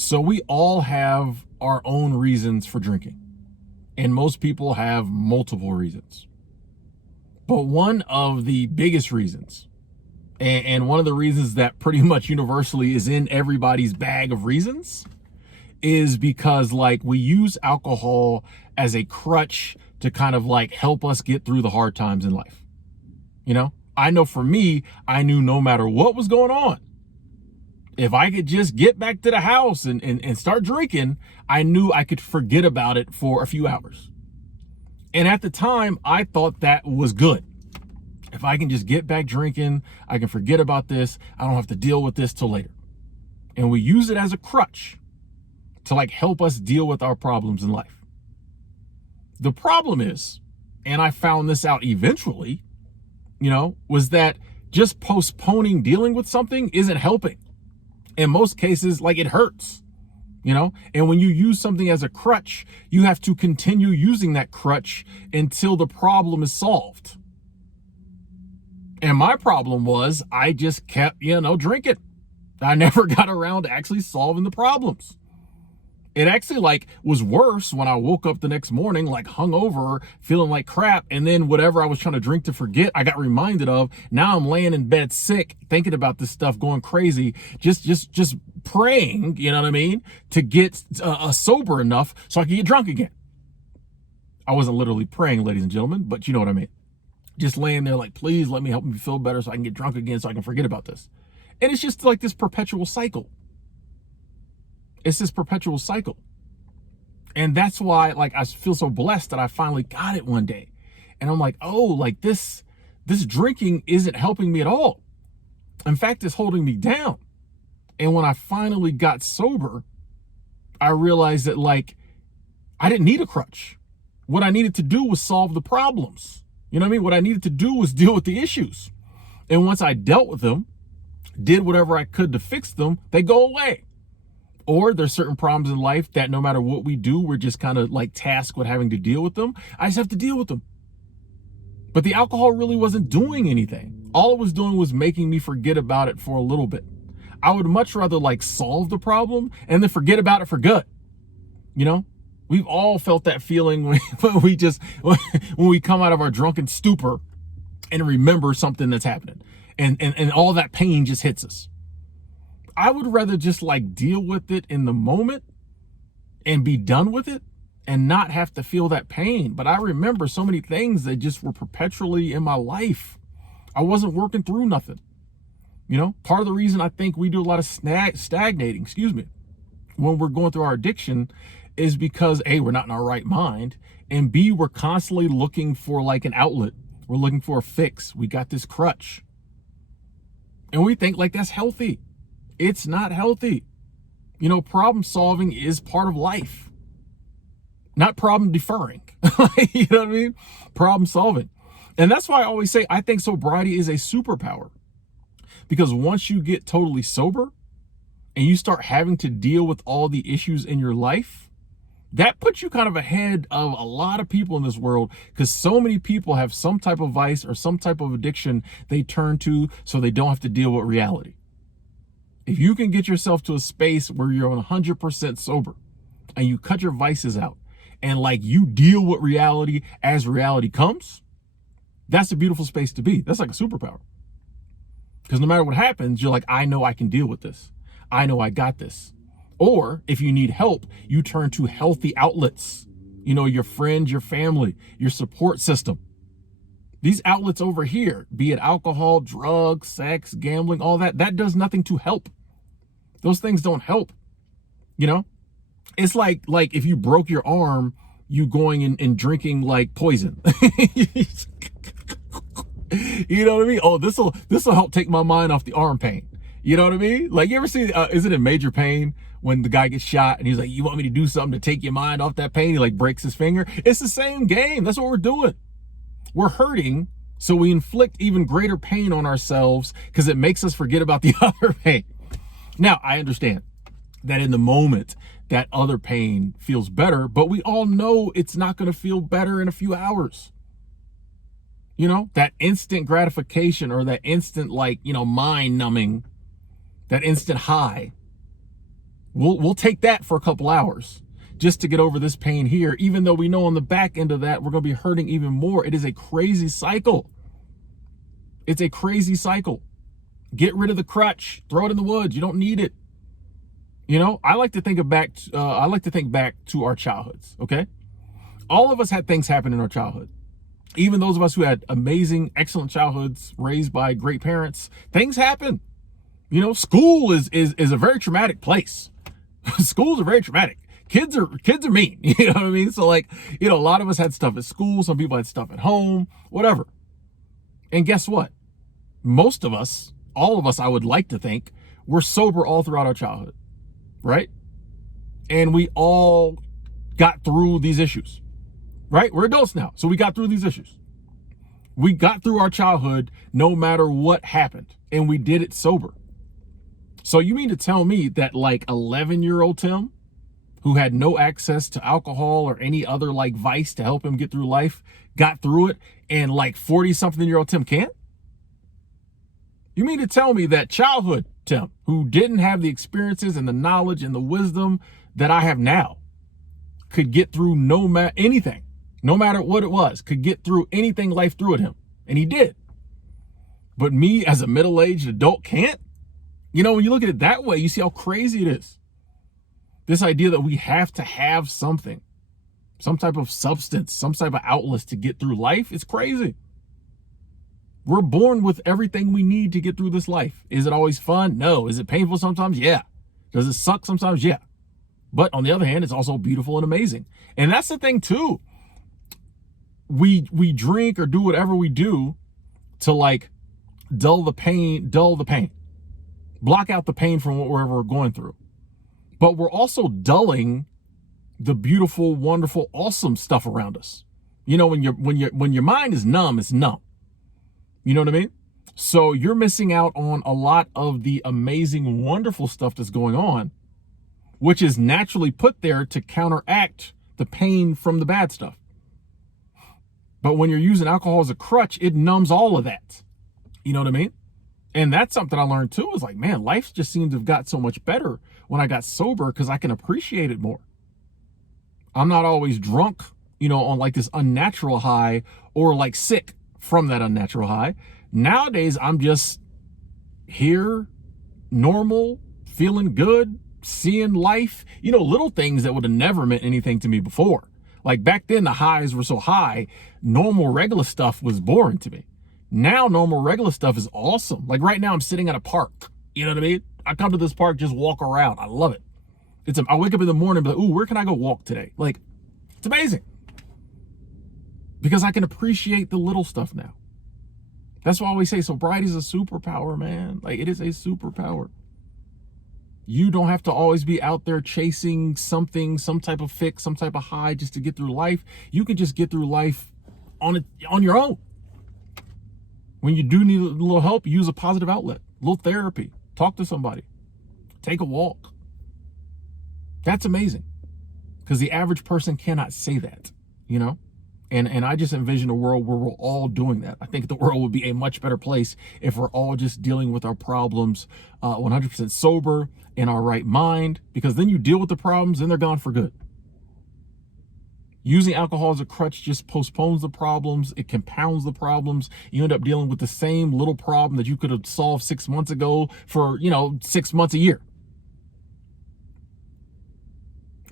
So we all have our own reasons for drinking, and most people have multiple reasons. But one of the biggest reasons, and one of the reasons that pretty much universally is in everybody's bag of reasons, is because like we use alcohol as a crutch to kind of like help us get through the hard times in life. You know, I know for me, I knew no matter what was going on, if I could just get back to the house and start drinking, I knew I could forget about it for a few hours. And at the time, I thought that was good. If I can just get back drinking, I can forget about this. I don't have to deal with this till later. And we use it as a crutch to like help us deal with our problems in life. The problem is, and I found this out eventually, was that just postponing dealing with something isn't helping. In most cases, like it hurts, and when you use something as a crutch, you have to continue using that crutch until the problem is solved. And my problem was I just kept, drinking. I never got around to actually solving the problems. It actually like was worse when I woke up the next morning, like hungover, feeling like crap. And then whatever I was trying to drink to forget, I got reminded of. Now I'm laying in bed sick, thinking about this stuff, going crazy, just praying, to get sober enough so I can get drunk again. I wasn't literally praying, ladies and gentlemen, but you know what I mean. Just laying there like, please let me help me feel better so I can get drunk again so I can forget about this. And it's just like this perpetual cycle. It's this perpetual cycle. And that's why like I feel so blessed that I finally got it one day. And I'm like, oh, like this drinking isn't helping me at all. In fact, it's holding me down. And when I finally got sober, I realized that like I didn't need a crutch. What I needed to do was solve the problems. You know what I mean? What I needed to do was deal with the issues. And once I dealt with them, did whatever I could to fix them, they go away. Or there's certain problems in life that no matter what we do, we're just kind of like tasked with having to deal with them. I just have to deal with them. But the alcohol really wasn't doing anything. All it was doing was making me forget about it for a little bit. I would much rather like solve the problem and then forget about it for good. We've all felt that feeling when we come out of our drunken stupor and remember something that's happening and all that pain just hits us. I would rather just like deal with it in the moment and be done with it and not have to feel that pain. But I remember so many things that just were perpetually in my life. I wasn't working through nothing. Part of the reason I think we do a lot of stagnating, when we're going through our addiction is because A, we're not in our right mind, and B, we're constantly looking for like an outlet. We're looking for a fix. We got this crutch. And we think like that's healthy. It's not healthy. Problem solving is part of life, not problem deferring. You know what I mean? Problem solving. And that's why I always say, I think sobriety is a superpower, because once you get totally sober and you start having to deal with all the issues in your life, that puts you kind of ahead of a lot of people in this world, because so many people have some type of vice or some type of addiction they turn to so they don't have to deal with reality. If you can get yourself to a space where you're 100% sober and you cut your vices out and like you deal with reality as reality comes, that's a beautiful space to be. That's like a superpower. Because no matter what happens, you're like, I know I can deal with this. I know I got this. Or if you need help, you turn to healthy outlets, your friends, your family, your support system. These outlets over here, be it alcohol, drugs, sex, gambling, all that does nothing to help. Those things don't help. It's like if you broke your arm, you going and drinking like poison. You know what I mean? Oh, this will help take my mind off the arm pain. You know what I mean? Like, you ever see, is it in Major Pain when the guy gets shot and he's like, you want me to do something to take your mind off that pain? He like breaks his finger. It's the same game. That's what we're doing. We're hurting, so we inflict even greater pain on ourselves because it makes us forget about the other pain. Now, I understand that in the moment, that other pain feels better, but we all know it's not going to feel better in a few hours. That instant gratification or that instant, mind numbing, that instant high We'll take that for a couple hours just to get over this pain here, even though we know on the back end of that, we're going to be hurting even more. It is a crazy cycle. It's a crazy cycle. Get rid of the crutch, throw it in the woods. You don't need it. You know, I like to think back to our childhoods. Okay. All of us had things happen in our childhood. Even those of us who had amazing, excellent childhoods raised by great parents, things happen. You know, school is a very traumatic place. Schools are very traumatic. Kids are mean. You know what I mean? So like, you know, a lot of us had stuff at school. Some people had stuff at home, whatever. And guess what? Most of us, all of us, I would like to think, were sober all throughout our childhood, right? And we all got through these issues, right? We're adults now, so we got through these issues. We got through our childhood no matter what happened, and we did it sober. So you mean to tell me that like 11-year-old Tim, who had no access to alcohol or any other like vice to help him get through life, got through it, and like 40-something-year-old Tim can't? You mean to tell me that childhood Tim, who didn't have the experiences and the knowledge and the wisdom that I have now, could get through anything, no matter what it was, could get through anything life threw at him? And he did. But me as a middle-aged adult can't? You know, when you look at it that way, you see how crazy it is. This idea that we have to have something, some type of substance, some type of outlet to get through life, it's crazy. We're born with everything we need to get through this life. Is it always fun? No. Is it painful sometimes? Yeah. Does it suck sometimes? Yeah. But on the other hand, it's also beautiful and amazing. And that's the thing too. We drink or do whatever we do to like dull the pain, block out the pain from whatever we're going through. But we're also dulling the beautiful, wonderful, awesome stuff around us. You know, when your mind is numb, it's numb. You know what I mean? So you're missing out on a lot of the amazing, wonderful stuff that's going on, which is naturally put there to counteract the pain from the bad stuff. But when you're using alcohol as a crutch, it numbs all of that. You know what I mean? And that's something I learned too, is like, man, life just seems to have got so much better when I got sober because I can appreciate it more. I'm not always drunk, you know, on like this unnatural high or like sick from that unnatural high. Nowadays, I'm just here, normal, feeling good, seeing life, you know, little things that would have never meant anything to me before. Like back then, the highs were so high, normal, regular stuff was boring to me. Now, normal, regular stuff is awesome. Like right now, I'm sitting at a park. You know what I mean? I come to this park, just walk around. I love it. I wake up in the morning and be like, ooh, where can I go walk today? Like, it's amazing. Because I can appreciate the little stuff now. That's why we say sobriety is a superpower, man. Like, it is a superpower. You don't have to always be out there chasing something, some type of fix, some type of high just to get through life. You can just get through life on your own. When you do need a little help, use a positive outlet, a little therapy, talk to somebody, take a walk. That's amazing, because the average person cannot say that, you know? And I just envision a world where we're all doing that. I think the world would be a much better place if we're all just dealing with our problems 100% sober, in our right mind, because then you deal with the problems and they're gone for good. Using alcohol as a crutch just postpones the problems. It compounds the problems. You end up dealing with the same little problem that you could have solved 6 months ago for, 6 months a year.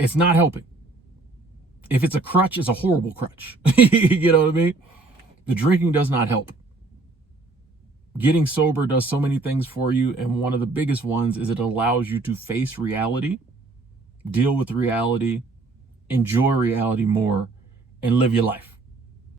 It's not helping. If it's a crutch, it's a horrible crutch. You know what I mean? The drinking does not help. Getting sober does so many things for you, and one of the biggest ones is it allows you to face reality, deal with reality, enjoy reality more, and live your life.